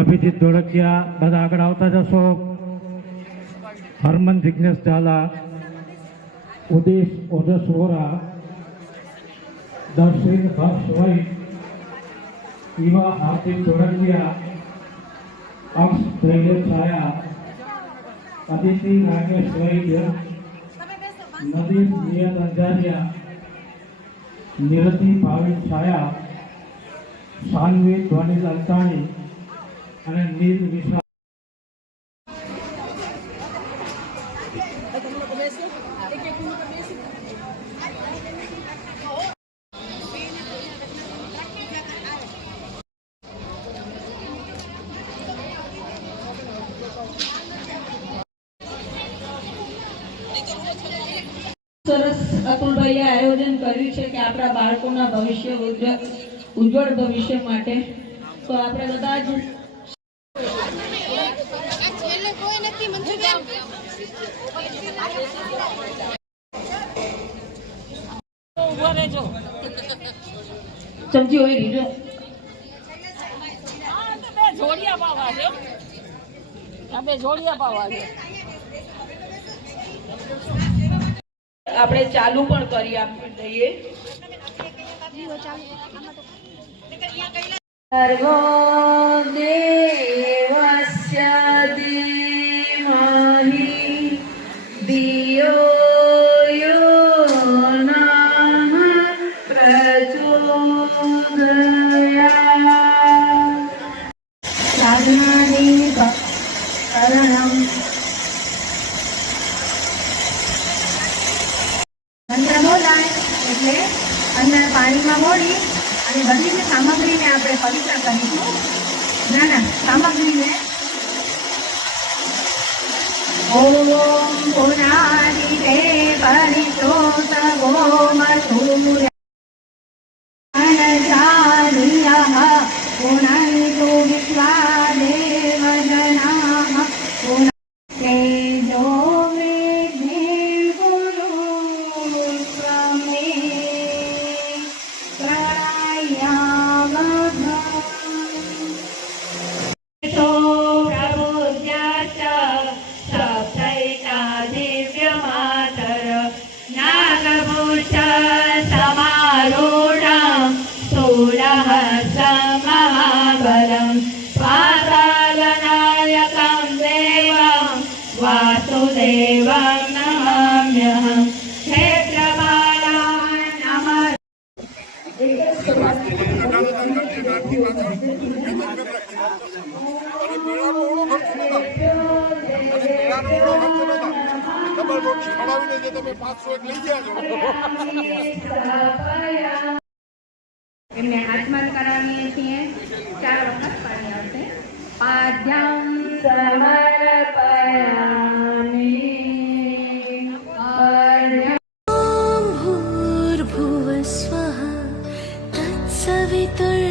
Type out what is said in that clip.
અભિજીત ધોળકિયા બધા આગળ આવતા જશો. હરમન જિગ્નેશ ઝાલા, ઉદેશ ઓજસ વોરા, દર્શિન હર્ષ વૈ, ઈવા હાર્દિક ધોળકિયા, અક્ષ ધૈર્ય છાયા, અદિતિ નાગેશ વૈદ્ય, નદીમ નિયત અંજારિયા, નિરતિ ભાવિન છાયા, સાનવી ધ્વનિ લલતાણી અને નીલ વિશ્વાસ. સરસ અતુલભાઈએ આયોજન કર્યું છે કે આપણા બાળકોના ભવિષ્ય ઉજ્જવળ ભવિષ્ય માટે. તો આપણે બધા જ ચમચી હોય લીધો આપણે ચાલુ પણ કરી આપી દઈએ. સર્વો દેવસ્ય ધીમહિ ધિયો યો નઃ પ્રચોદયાત્. સાધનાની શરણમ મંત્ર બોલાય એટલે અંદર પાણીમાં બોલી અને બધી જ સામગ્રીને આપણે પવિત્ર કરીશું. સામગ્રીને ઓમ પુનાદિતે પરિતોષ ગોમસૂર્ય અનજાનિયઃ પુનૈતો વિશ્વાદેવ જનાઃ તેજો વાસુદેવં નમામ્યહં. એમને હાથમાં કરાવીએ છીએ. 4 વખત પાણી આવશે. પાદ્યમ સમર્પયામિ. ભૂર્ભુવસ્વઃ તત્સવિતુર્વરેણ્યં